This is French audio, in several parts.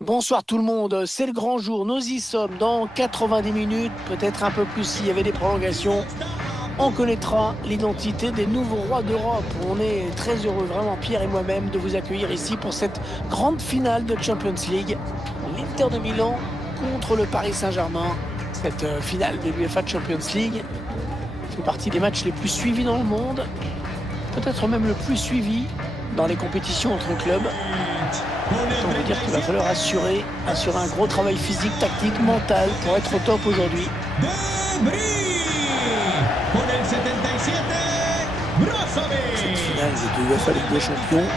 Bonsoir tout le monde, c'est le grand jour, nous y sommes dans 90 minutes, peut-être un peu plus s'il y avait des prolongations. On connaîtra l'identité des nouveaux rois d'Europe. On est très heureux, vraiment Pierre et moi-même, de vous accueillir ici pour cette grande finale de Champions League. L'Inter de Milan contre le Paris Saint-Germain. Cette finale de l'UEFA Champions League fait partie des matchs les plus suivis dans le monde, peut-être même le plus suivi dans les compétitions entre clubs. Autant vous dire qu'il va falloir assurer un gros travail physique, tactique, mental pour être au top aujourd'hui. Cette finale de l'UEFA Ligue des Champions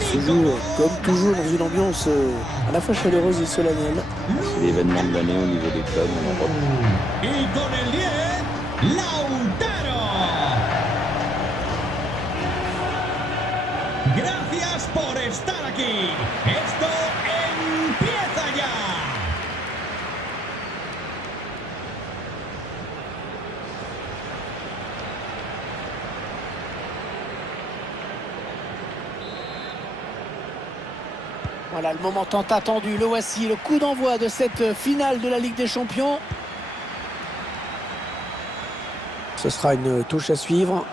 se joue comme toujours dans une ambiance à la fois chaleureuse et solennelle. C'est l'événement de l'année au niveau des clubs en Europe. Gracias por estar aquí. Esto empieza ya. Voilà le moment tant attendu, le voici, le coup d'envoi de cette finale de la Ligue des Champions. Ce sera une touche à suivre.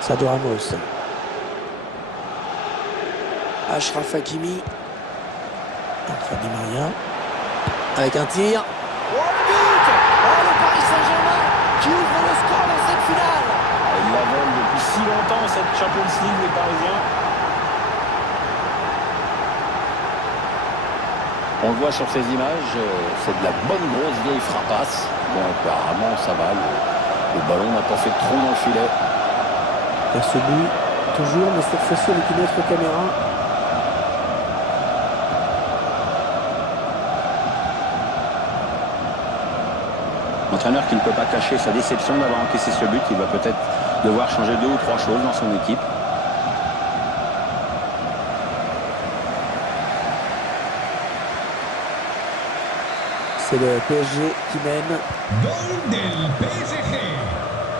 Sadio Ramos. Achraf Hakimi. Entre Di Maria. Avec un tir. Oh, le but! Oh, le Paris Saint-Germain qui ouvre le score dans cette finale. Ils la veulent depuis si longtemps, cette Champions League, les Parisiens. On le voit sur ces images, c'est de la bonne grosse vieille frappasse. Bon, apparemment, ça va. Le ballon n'a pas fait de trou dans le filet. Et ce but, toujours, mais cette fois-ci avec une autre caméra. L'entraîneur qui ne peut pas cacher sa déception d'avoir encaissé ce but, il va peut-être devoir changer 2 ou 3 choses dans son équipe. C'est le PSG qui mène. Gol del PSG.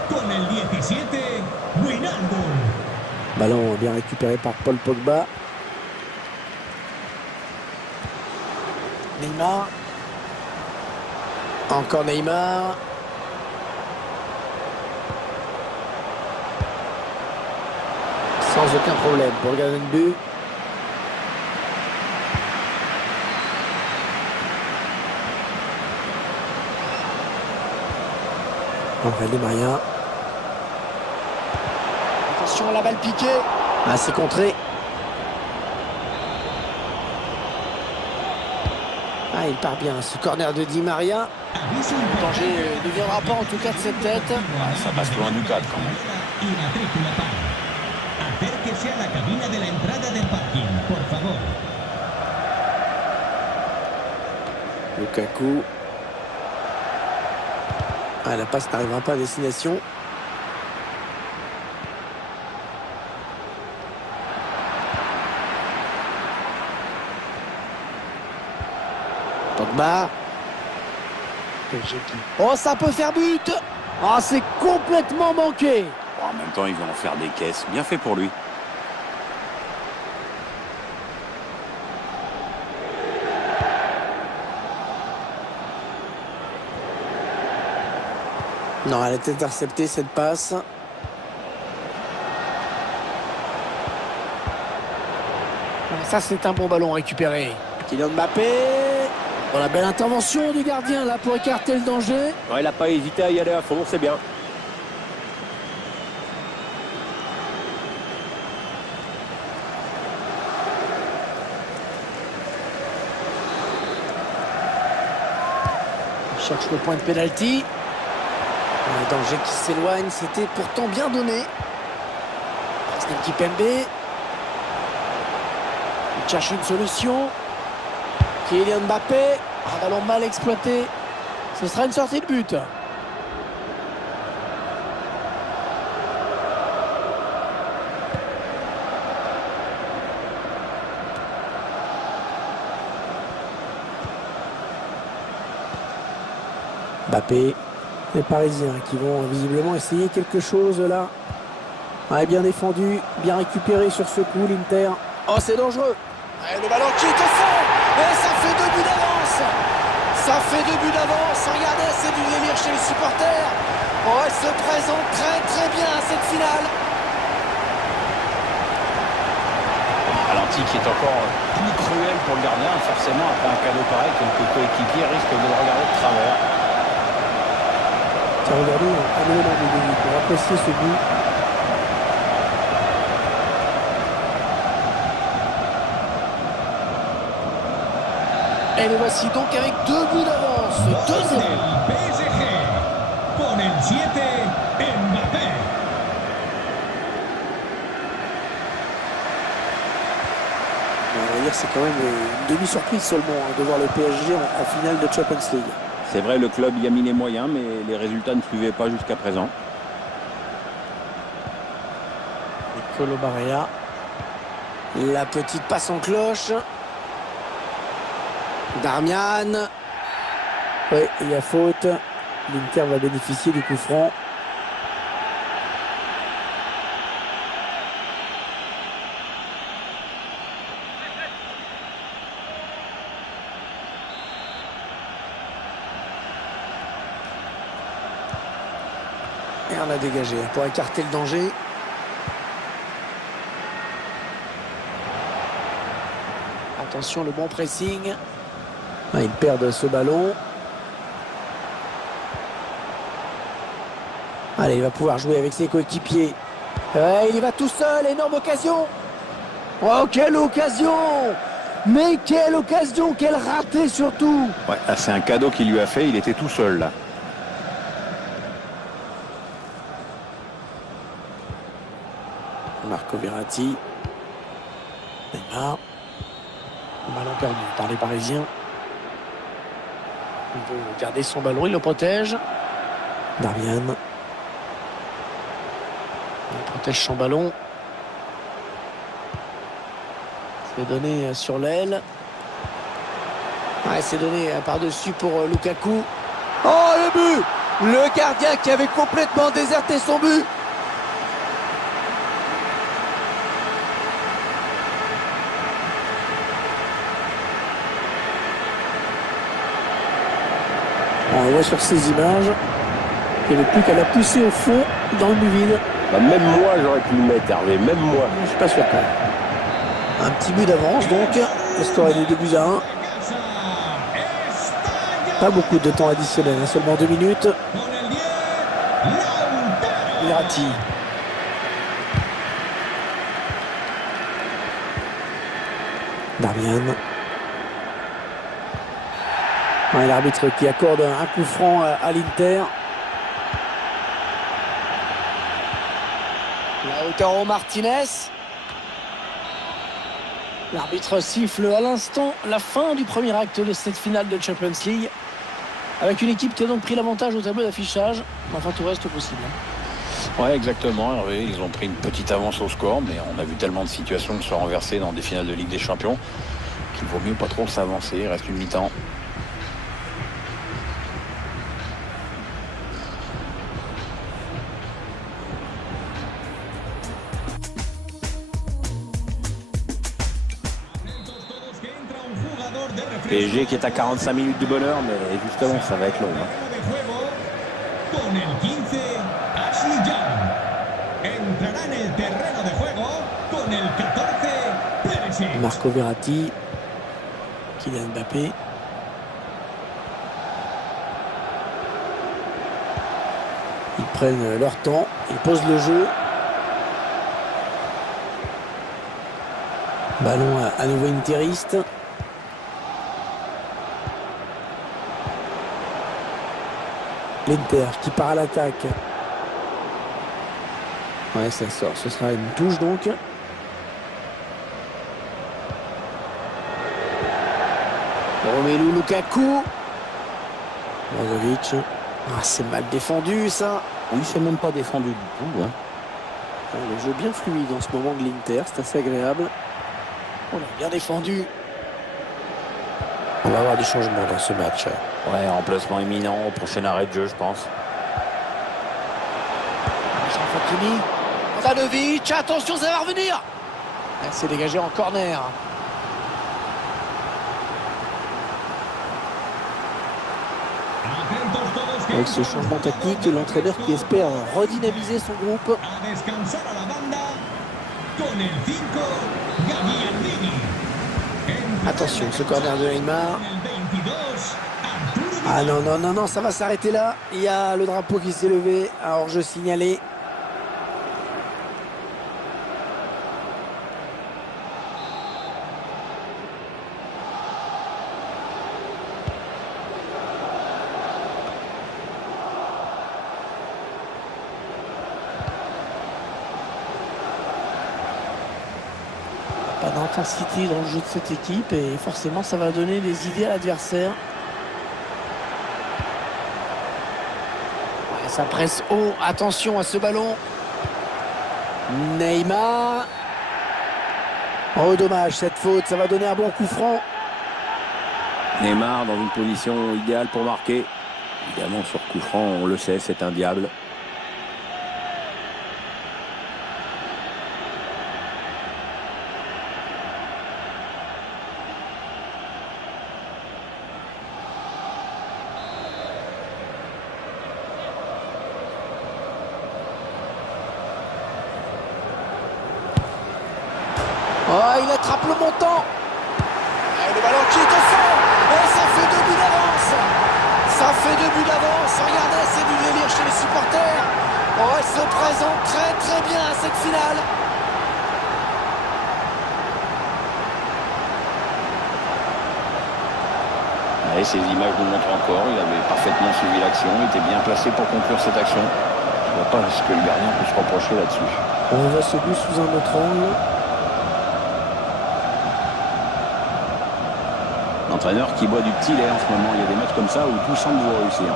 Con el 17, Wijnaldum. Ballon bien récupéré par Paul Pogba. Neymar. Encore Neymar. Sans aucun problème pour le gardien de but. Après Di Maria. Attention à la balle piquée. Ah, c'est contré. Ah, il part bien. Ce corner de Di Maria. Le danger ne viendra pas en tout cas de cette tête. Ça passe loin du cadre quand même. Acérquese a la cabina de la entrada del parking, por favor. Lukaku. Ah, la passe n'arrivera pas à destination. Pogba. Oh, ça peut faire but. Ah, c'est complètement manqué. Bon, en même temps, il va en faire des caisses. Bien fait pour lui. Non, elle a été interceptée cette passe. Ça, c'est un bon ballon récupéré. Kylian Mbappé. Bon, la belle intervention du gardien là pour écarter le danger. Ouais, il n'a pas hésité à y aller à fond, c'est bien. Il cherche le point de pénalty. Le danger qui s'éloigne, c'était pourtant bien donné. Presnel Kimpembe. Il cherche une solution. Kylian Mbappé. Un ballon mal exploité. Ce sera une sortie de but. Mbappé. Les Parisiens qui vont visiblement essayer quelque chose là. Ouais, bien défendu, bien récupéré sur ce coup l'Inter. Oh, c'est dangereux. Ouais, le ballon qui est au fond. Et ça fait 2 buts d'avance. Ça fait 2 buts d'avance. Regardez, c'est du délire chez les supporters. Oh, elle se présente très très bien à cette finale. Ralenti qui est encore plus cruel pour le gardien. Forcément, après un cadeau pareil, quelques coéquipiers risquent de le regarder de travers. Tiens, regardez, à nouveau dans le but pour apprécier ce but. Et les voici donc avec 2 buts d'avance. 2-0. PSG con el 7 Mbappé. On va dire que c'est quand même une demi-surprise seulement de voir le PSG en finale de Champions League. C'est vrai, le club y a mis les moyens, mais les résultats ne suivaient pas jusqu'à présent. Nicolo Barella. La petite passe en cloche. Darmian. Oui, il y a faute. L'Inter va bénéficier du coup franc. Et on a dégagé pour écarter le danger. Attention, le bon pressing. Ah, ils perdent ce ballon. Allez, il va pouvoir jouer avec ses coéquipiers. Ouais, il y va tout seul, énorme occasion. Oh, quelle occasion! Mais quelle occasion, quel raté surtout! Ouais, là, c'est un cadeau qu'il lui a fait, il était tout seul là. Marco Verratti. Neymar. Ballon perdu par les Parisiens. Il veut garder son ballon, il le protège. Darmian. Il protège son ballon. C'est donné sur l'aile. Ouais, c'est donné par-dessus pour Lukaku. Oh, le but! Le gardien qui avait complètement déserté son but. On voit sur ces images qu'il n'y avait plus qu'à la pousser au fond dans le but vide. Bah, même moi j'aurais pu le mettre, Hervé, même moi. Je suis pas sûr quand même. Un petit but d'avance donc. Le score est de 2-1. Pas beaucoup de temps additionnel, hein, seulement 2 minutes. Verratti. Darmian. Ouais, l'arbitre qui accorde un coup franc à l'Inter. Lautaro Martinez. L'arbitre siffle à l'instant la fin du premier acte de cette finale de Champions League. Avec une équipe qui a donc pris l'avantage au tableau d'affichage. Enfin, tout reste possible. Ouais, exactement, Hervé. Ils ont pris une petite avance au score, mais on a vu tellement de situations se renverser dans des finales de Ligue des Champions qu'il vaut mieux pas trop s'avancer. Il reste une mi-temps. PSG qui est à 45 minutes du bonheur, mais justement, ça va être long. Con el 15, Ashley Young. Entrará en el terreno de juego con el 14, Perisic. Marco Verratti. Kylian Mbappé. Ils prennent leur temps, ils posent le jeu. Ballon à nouveau interiste. L'Inter qui part à l'attaque. Ouais, ça sort. Ce sera une touche donc. Romelu Lukaku. Brozovic. Ah, c'est mal défendu ça. Oui, c'est même pas défendu du tout. Hein. Le jeu bien fluide en ce moment de l'Inter. C'est assez agréable. On a bien défendu. On va avoir du changement dans ce match. Ouais, remplacement imminent au prochain arrêt de jeu, je pense. Fakimi, Handanovic, attention, ça va revenir. Elle s'est dégagée en corner. Avec ce changement tactique, l'entraîneur qui espère redynamiser son groupe. Attention, ce corner de Neymar. Ah non, non, non, non, ça va s'arrêter là. Il y a le drapeau qui s'est levé. Alors je signalais. Pas d'intensité dans le jeu de cette équipe et forcément ça va donner des idées à l'adversaire. Ouais, ça presse haut, attention à ce ballon. Neymar. Oh dommage cette faute, ça va donner un bon coup franc. Neymar dans une position idéale pour marquer. Évidemment sur coup franc, on le sait, c'est un diable. Oh, il attrape le montant. Et le ballon qui est au fond. Et ça fait 2 buts d'avance. Ça fait 2 buts d'avance. Regardez, c'est du délire chez les supporters. Oh, il se présente très très bien à cette finale. Et ces images nous montrent encore, il avait parfaitement suivi l'action, il était bien placé pour conclure cette action. Je ne vois pas ce que le gardien peut se reprocher là-dessus. On voit ce but sous un autre angle. L'entraîneur qui boit du petit lait en ce moment. Il y a des matchs comme ça où tout semble vous réussir.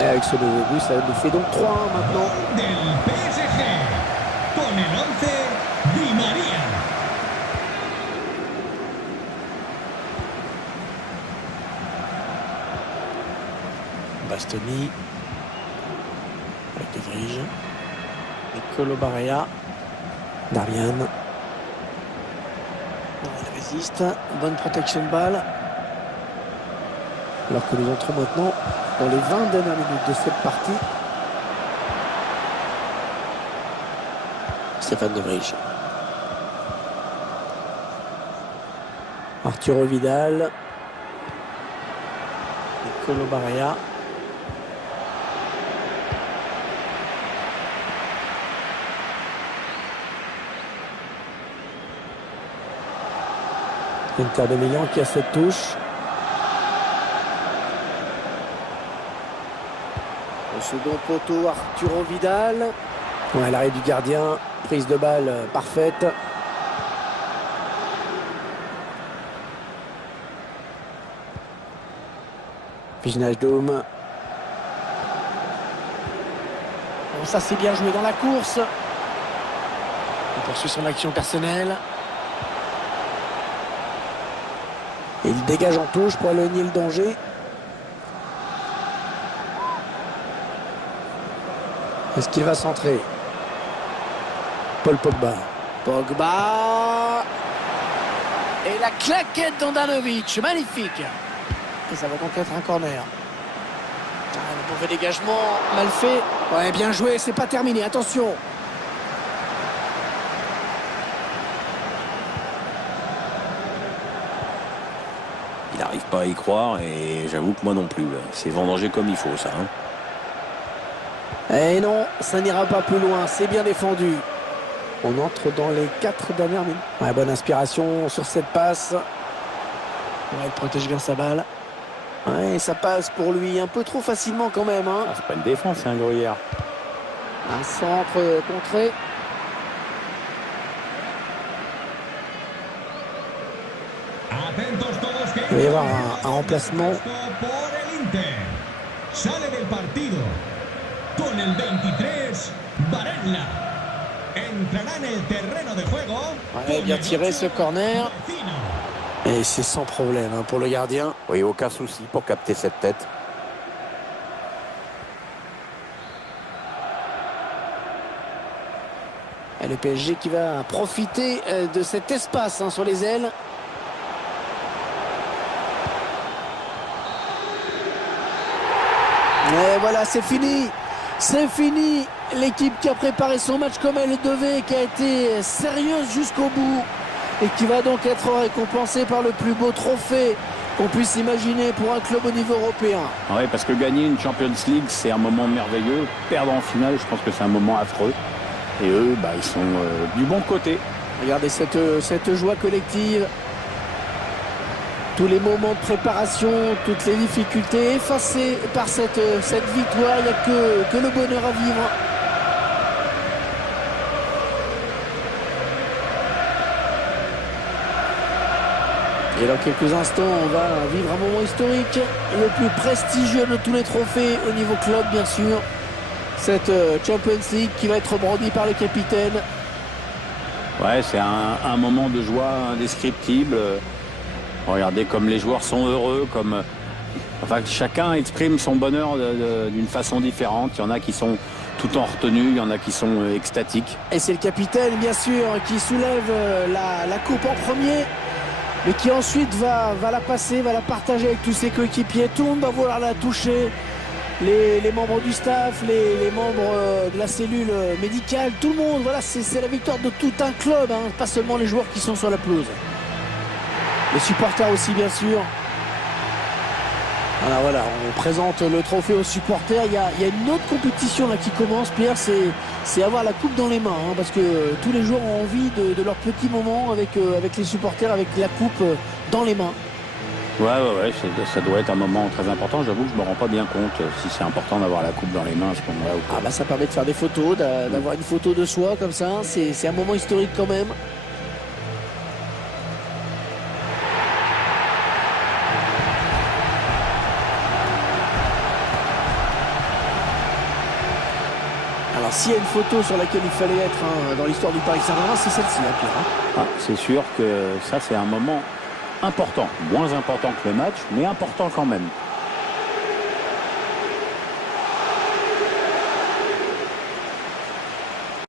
Et avec ce nouveau but, ça nous fait donc 3-1 maintenant. Del PSG, con el 11, Di María. Bastoni. Avec De Vrij. Nicolo Barella. Darmian. Il résiste. Bonne protection de balle. Alors que nous entrons maintenant dans les 20 dernières minutes de cette partie. Stéphane De Vrij. Arturo Vidal. Nicolo Barella. Inter de Milan qui a cette touche. Au second poteau, Arturo Vidal. Ouais, l'arrêt du gardien. Prise de balle parfaite. Wijnaldum. Bon, ça c'est bien joué dans la course. Il poursuit son action personnelle. Et il dégage en touche pour éloigner le danger. Est-ce qu'il va centrer? Paul Pogba. Pogba. Et la claquette d'Handanovic. Magnifique. Et ça va donc être un corner. Ah, le mauvais dégagement, mal fait. Ouais, bien joué, c'est pas terminé. Attention. Il n'arrive pas à y croire et j'avoue que moi non plus. C'est vendangé comme il faut ça. Et non, ça n'ira pas plus loin. C'est bien défendu. On entre dans les 4 dernières minutes. Ouais, bonne inspiration sur cette passe. Ouais, il protège bien sa balle. Ouais, ça passe pour lui un peu trop facilement quand même. Hein. Ah, c'est pas une défense, c'est un gruyère. Un centre contré. Il va y avoir un remplacement. Sale del partido con el 23, Varela. Entrará en el terreno de juego. Ouais, bien tiré ce corner. Et c'est sans problème hein, pour le gardien. Oui, aucun souci pour capter cette tête. Et le PSG qui va profiter de cet espace hein, sur les ailes. Et voilà, c'est fini. C'est fini. L'équipe qui a préparé son match comme elle le devait, qui a été sérieuse jusqu'au bout et qui va donc être récompensée par le plus beau trophée qu'on puisse imaginer pour un club au niveau européen. Oui, parce que gagner une Champions League, c'est un moment merveilleux. Perdre en finale, je pense que c'est un moment affreux. Et eux, ils sont du bon côté. Regardez cette joie collective. Tous les moments de préparation, toutes les difficultés effacées par cette victoire. Il n'y a que le bonheur à vivre. Et dans quelques instants, on va vivre un moment historique. Le plus prestigieux de tous les trophées au niveau club, bien sûr. Cette Champions League qui va être brandie par le capitaine. Ouais, c'est un moment de joie indescriptible. Regardez comme les joueurs sont heureux, chacun exprime son bonheur d'une façon différente. Il y en a qui sont tout en retenue, il y en a qui sont extatiques. Et c'est le capitaine, bien sûr, qui soulève la coupe en premier, mais qui ensuite va la passer, va la partager avec tous ses coéquipiers. Tout le monde va vouloir la toucher. Les membres du staff, les membres de la cellule médicale, tout le monde. Voilà, c'est la victoire de tout un club, hein, pas seulement les joueurs qui sont sur la pelouse. Les supporters aussi, bien sûr. Alors voilà, on présente le trophée aux supporters. Il y a une autre compétition là qui commence, Pierre, c'est avoir la coupe dans les mains. Hein, parce que tous les joueurs ont envie de leur petit moment avec les supporters, avec la coupe dans les mains. Ouais, ça doit être un moment très important. J'avoue que je me rends pas bien compte si c'est important d'avoir la coupe dans les mains à ce moment-là. Ah bah ça permet de faire des photos, d'avoir une photo de soi comme ça. C'est un moment historique quand même. Alors s'il y a une photo sur laquelle il fallait être dans l'histoire du Paris Saint-Germain, c'est celle-ci, hein, Pierre. Ah, c'est sûr que ça c'est un moment important, moins important que le match, mais important quand même.